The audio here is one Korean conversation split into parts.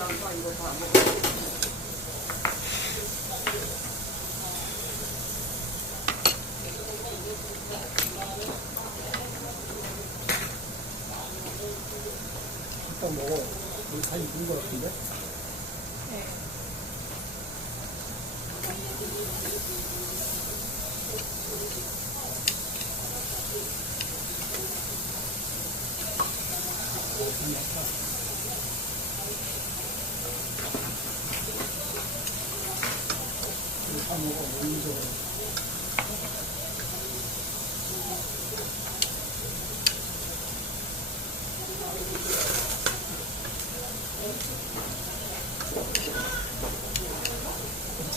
양파 이거 다 먹어. 일단 먹어. 여기 다 익은 것 같은데? 이거 다 먹어. 올리적으로.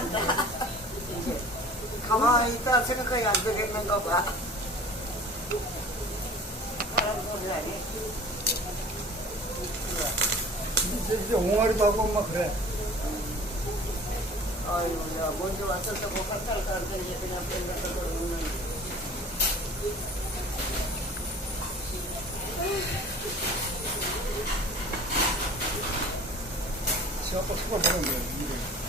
뭐 잘난다. 가만히 있다 생각하기 안 되겠는가 봐. 사람 소리? 이제, 이제 옹알이도 하고 엄마 그래. 아유, 야, 먼저 왔었어. 뭐 깜짝 깜짝이 그냥 뺀다고 그러는. 지 아빠 먹는 거야, 이게.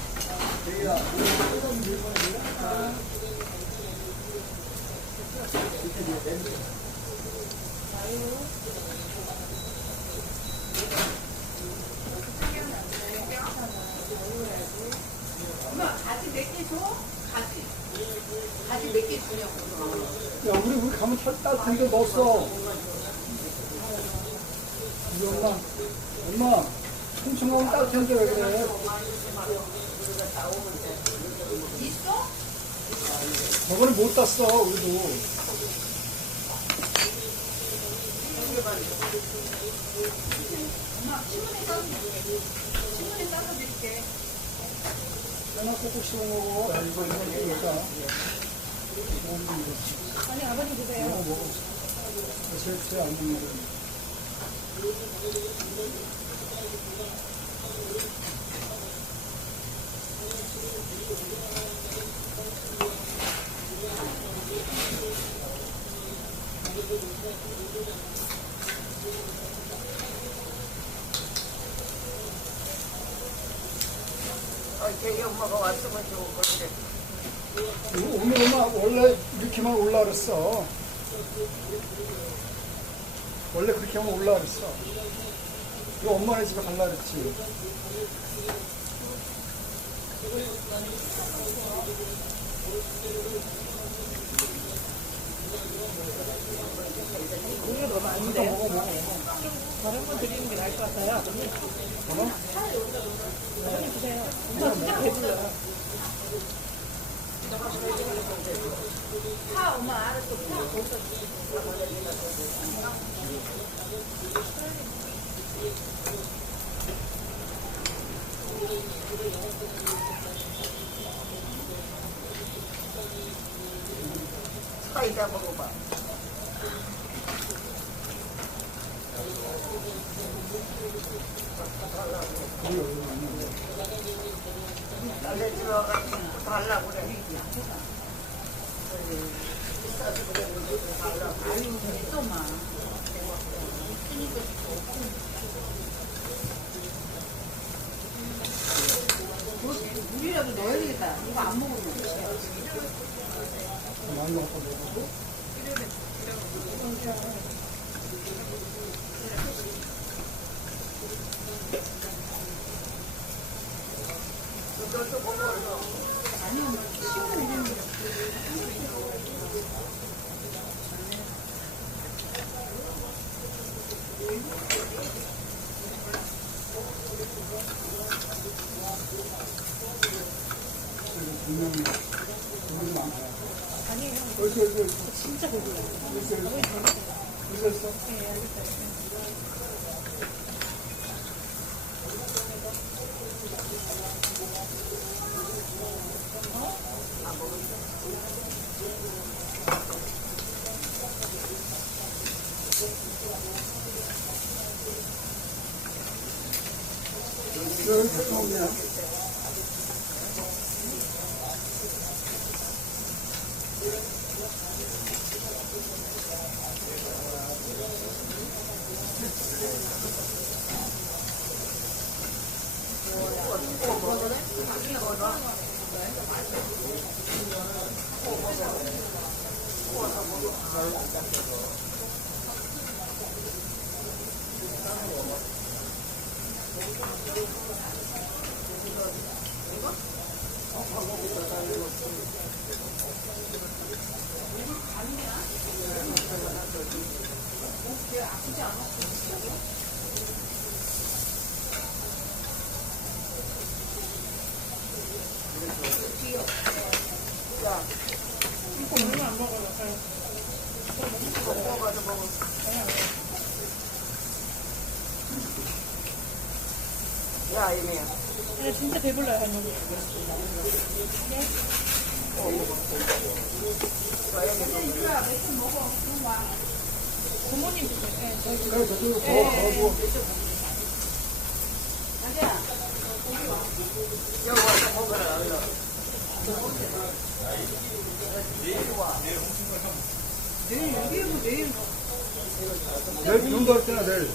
야, 우리, 우리 가면 딱 근데 넣었어. 우리 엄마, 엄마, 홍천 가면 따뜻한데 왜 그래? 있어? 저번에 못 땄어, 우리도. 하나 꼭꼭 씹어 먹어. 야, 이거, 이거, 이거, 이거. 아니 아버님 드세요. 먹어, 먹어. 제일, 제일 안 먹는 거. 아, 되게 엄마가 왔으면 좋을 건데. 오늘 엄마 원래 이렇게만 올라 그랬어. 원래 그렇게 하면 올라 그랬어. 이거 엄마네 집에 갈라 그랬지. 오늘 너무 안 돼요. 다른 분 드리는 게 나을 것 같아요. 아버님. 어? 아버님 드세요. 엄마 진짜 배불러요. 파 엄마 알았어. 파 거기서 사이다 먹어봐. 집에 와가지고 달라고 그래. 비싸서 그래, 달라고. 아유 또 마. 물이라도 넣어야 되겠다. 이거 안 먹으면. 많이 먹고 먹고. 너도 먹어. 아니면 시원해. 그랬어? 여 부모님. 네, 저희 그래, 저쪽으로 더, 더 주워. 여기 와서 먹어라, 얼른. 내일 비 온다 할 때나 내일.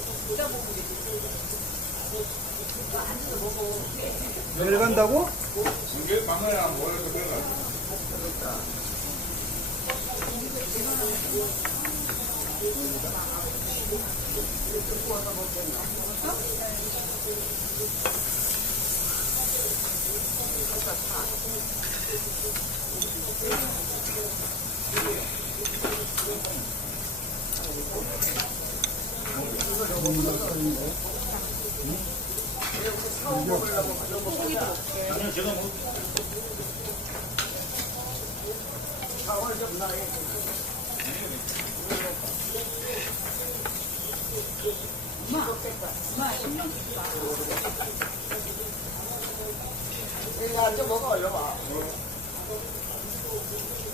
내일 간다고? 여 기 앉아 먹어, 와.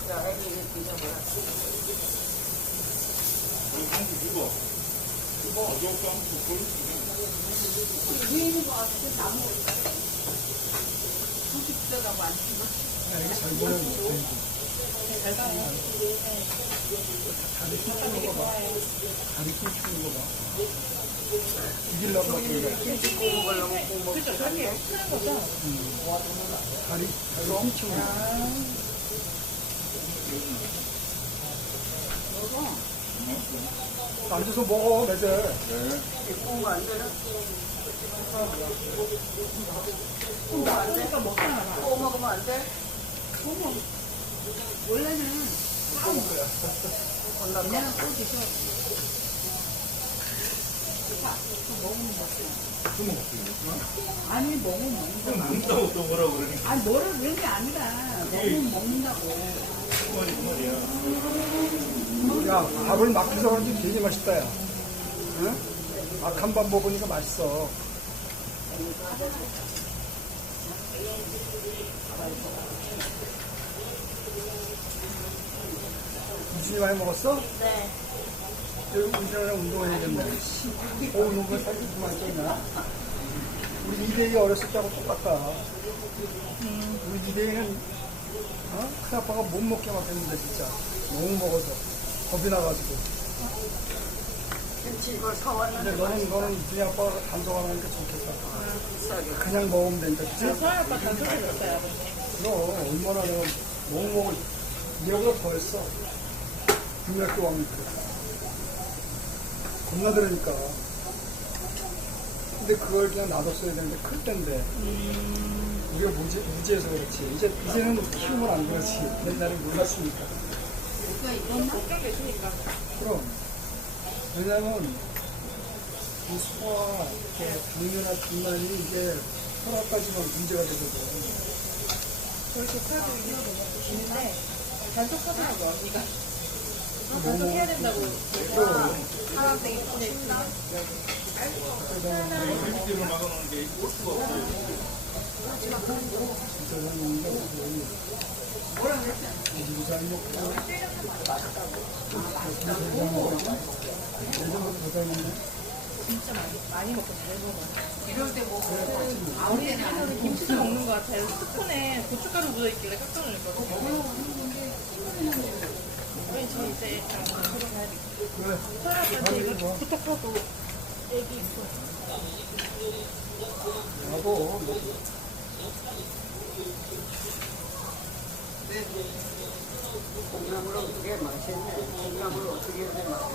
자, 애기 이거 드셔보라. 아, 이 게 잘 보여. 잘 가요. 다리 힘주는 거 봐. 다리 힘주는 거 봐. 이길라고 막 그래. 그죠? 저렇게 크는 거죠? 다리, 다리 힘주는 거. 앉아서 먹어, 매제. 구운 거안 되나? 그러니까 먹잖아. 구워 먹으면 안 돼? 원래는 혼난다. 그냥 또 드셔. 아니 먹으면 먹는다. 먹는다고 또 뭐라 그러니? 아니 뭐를 그런 게 아니라 먹으면 먹는다고. 야, 밥을 막 해서 그런지 되게 맛있다, 야. 응? 막한 밥 먹으니까 맛있어. 이준이 많이 먹었어? 네. 여기 운전하랑 운동해야겠네. 어, 살짝 좀 많이 쪘나? 우리 이대희 어렸을 때하고 똑같다. 우리 이대희는, 어? 큰 아빠가 못 먹게 막 했는데, 진짜. 너무 먹어서. 겁이 나가지고. 김치 이걸 사왔는데 근데 너는, 너는 이준이 아빠가 단속 안 하니까 좋겠다. 비싸게. 그냥 먹으면 된다, 그치? 서희 아빠 단속해줬어요. 그럼, 얼마나 내가 너무 먹을, 얘보다 더 했어. 중학교 왕 때. 겁나 들으니까. 근데 그걸 그냥 놔뒀어야 되는데, 클 때인데. 우리가 무지, 무지해서 그렇지. 이제, 이제는 키우면 안 그렇지. 옛날엔 몰랐으니까. 되시니까. 그럼. 왜냐면, 이 이렇게 당뇨나 비만이 이게 혈압까지만 문제가 되거든. 조카도 이거 먹고 있는데 단속하더라고요, 언니가. 계속 해야 된다고. 진짜 많이, 많이 먹고 잘 먹어. 이럴 때 먹고 아, 우리 애들은 김치도 먹는 것 같아요. 스푼에 고춧가루 묻어 있길래 깜짝 놀랐거든요. 아니, 저 이제 다 들어 가야 돼. 서랍까지 이거 부탁하고 애기 있어. 하고 콩나물 어떻게 맛있네. 콩나물 어떻게 해야 맛있네.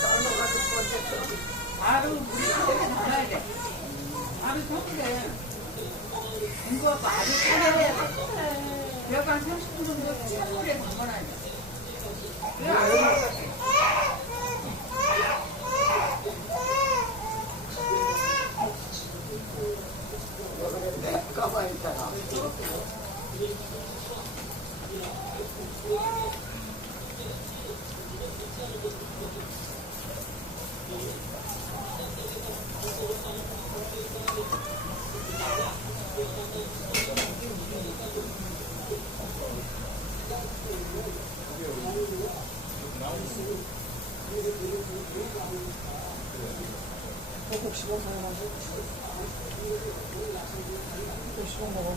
삶아가지고 번째 바로 물에 속에 담아야 돼. 바로 속에 이거 바로 끓여야 돼. 그래가 한 30분 정도 찬물에 담가놔야 돼. 가만히 있다가 꼭 씹어 사용하고 꼭 씹어 먹어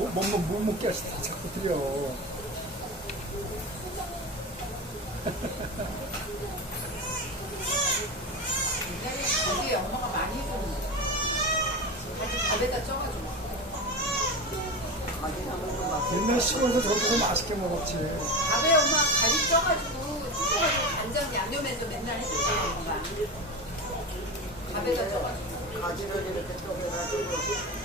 저봐 뭐, 뭐, 뭐, 물 먹게 하시 자꾸 드려. 거기에 엄마가 많이 해주는 밥에다 쪄가지고 가지 담은 막 옛날 시골에서 저렇게 맛있게 먹었지. 밥에 엄마 가지 쪄가지고 찢어가지고 간장 양념해서 맨날 해주잖아 엄마가 밥에다 쪄가지고. 가지를 이렇게 쪼개가지고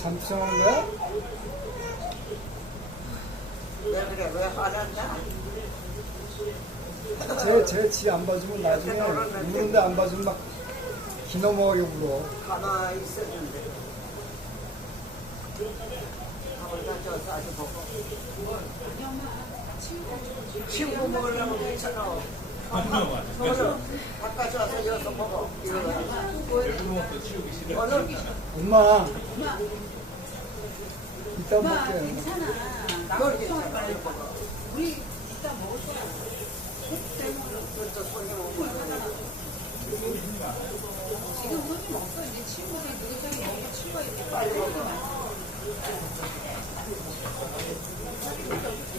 잠수하는 거야? 왜 그래 왜 화난다 쟤, 쟤지 안 봐주면 나중에 우는데 안 봐주면 막 기넘어가게 울어. 가만히 있었는데 친구 먹으려면 괜찮아 너는 바깥에 와서 여기서 먹어 오늘 엄마. 이따 먹게. 그걸 괜찮아 우리 이따 먹을 거야 그것도 손님 오고 지금 손님 없어 이제 친구들 누구 저기 먹고 친구가 이제 빨리 먹어 Thank you.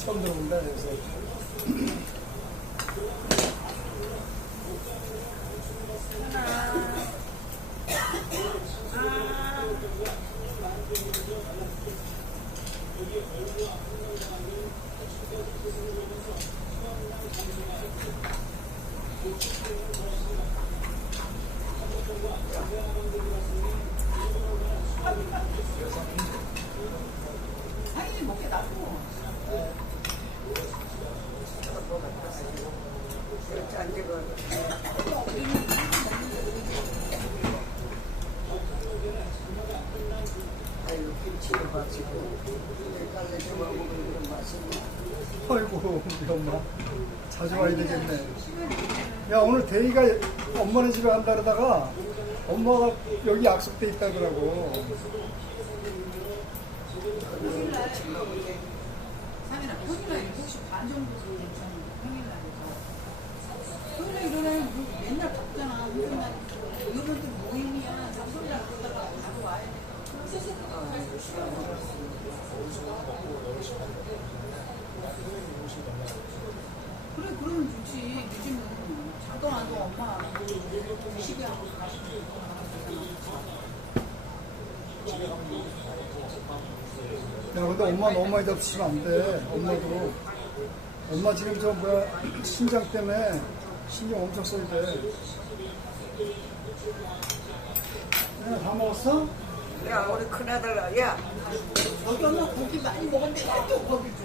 처음 들어본다, 그래서. 당연히 먹게 놔둬. 그렇지 안 되고 아이고 김치를 마치고 깔래서 먹으면 이런 맛있네 아이고 우리 엄마 자주 와야 되겠네. 대희가 엄마네 집에 간다 그러다가 엄마가 여기 약속돼 있다 그러고 상현아, 평일날 7시 반 정도도 괜찮은데, 평일날에서. 평일날 일어나면 뭐. 그래, 그러면 좋지. 요즘은 잠깐 와도 엄마 시계 하고 가시고 야 근데 엄마 너무 많이 다치면 안 돼. 엄마도 엄마 지금 저 뭐야 신장 때문에 신경 엄청 써야 돼. 야, 다 먹었어? 야 우리 큰아들 야 여기 엄마 고기 많이 먹었는데 또 고기 줘.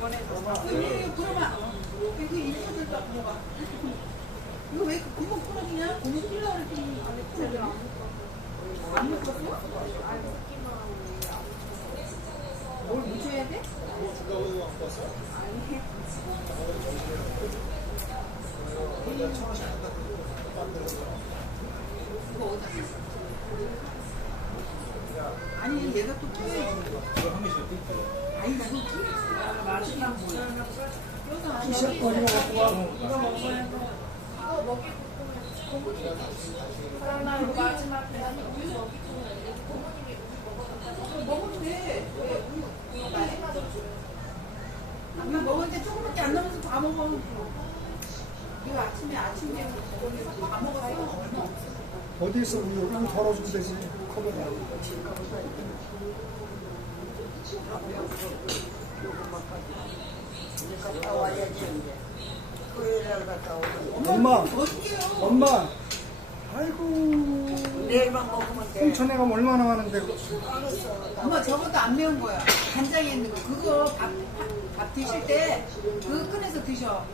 그, 그러면, 그 인사들도 안 놨어? 아니 얘가 또 뿌려야지 아니? 우유 많이 마셨죠. 우유 먹었는데 조금밖에 안 남아서 다 먹어. 이거 아침에 아침 되고 저녁에 다 먹었어. 얼마 없어. 어디 있어? 우리 여기 덜어주면 되지. 컵에다. 갔다 와야지 이제 토요일날 갔다 오고 엄마? 엄마. 아이고. 내일만 먹으면 돼 홍천에 가면 얼마나 많은데. 알았어 엄마 저것도 안 매운 거야. 간장에 있는 거. 그거 밥, 밥, 밥 드실 때 그거 꺼내서 드셔.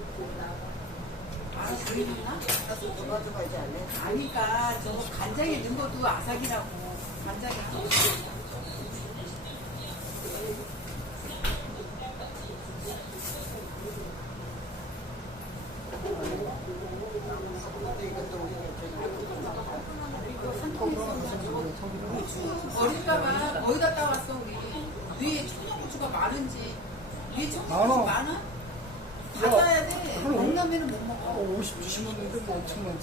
하지 않네 아니까 저거 간장에 넣은 것도 아삭이라고. 간장에. 어릴까봐 거의 다 따왔어 우리. 위에 청양고추가 많은지. 위에 청양고추 많아. 많아? 다 야, 따야 돼. 그럼 먹으면 못 먹어. 어, 50 주시는데 뭐 엄청 많지.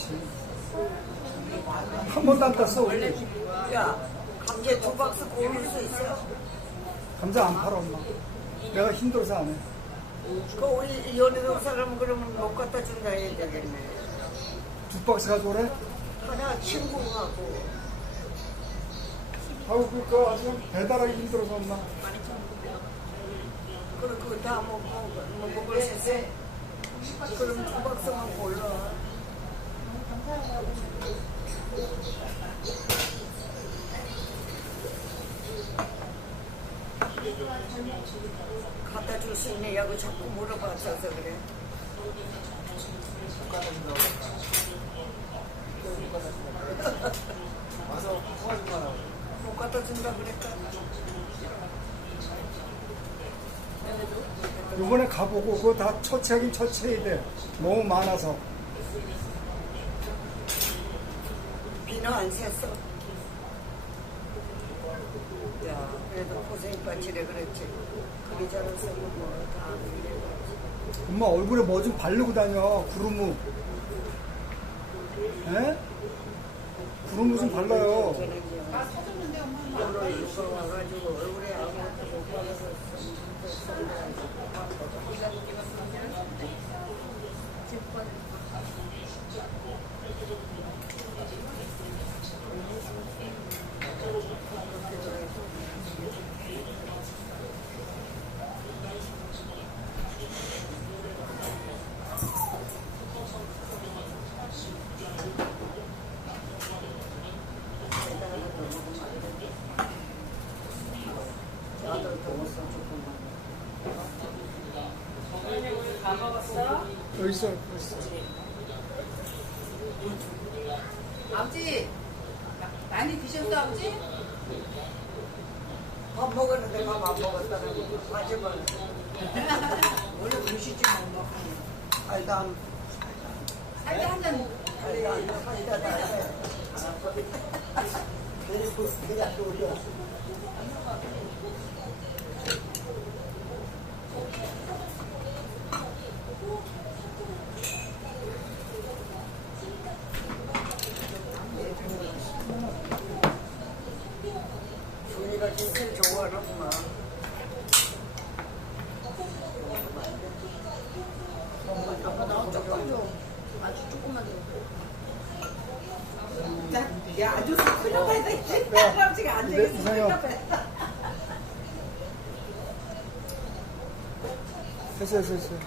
한 번도 안 땄어. 우리. 야 감자 두 박스 고를 수 있어 감자 안 팔아, 엄마. 내가 힘들어서 안 해. 그 우리 연희동 사람 그러면 못 갖다 준다 해야 되겠네 두 박스 가져오래? 하나 친구하고 아우, 그거 아주 배달하기 힘들어서, 엄마. 그럼 그거 다 먹고 뭐 먹을 수 있어 그럼 두 박스만 골라 갖다 줄 수 있냐고 자꾸 물어봤어서 그래. 못 갖다 준다 그랬다. 요번에 가보고 그거 다 처치하긴 처치해야 돼. 너무 많아서. 비는 안 샜어. 야, 그래도 고생까지래 그랬지. 그게 저랬으면 뭐다. 엄마 얼굴에 뭐 좀 바르고 다녀 구루무 에? 구루무 좀 발라요 다 사줬는데 엄마 누가 와가지고 얼굴에 아무것도 못 바르고 있었는데 나도 더웠어 조금만. 다 먹었어? 여기 있어 아버지 많이 드셨어 아버지? 밥 먹었는데 밥 안 먹었다는 마지막 원래 무시지 뭐 아니 난 살때 한잔 난 살다 나 그리고 그냥 놀려 是是是。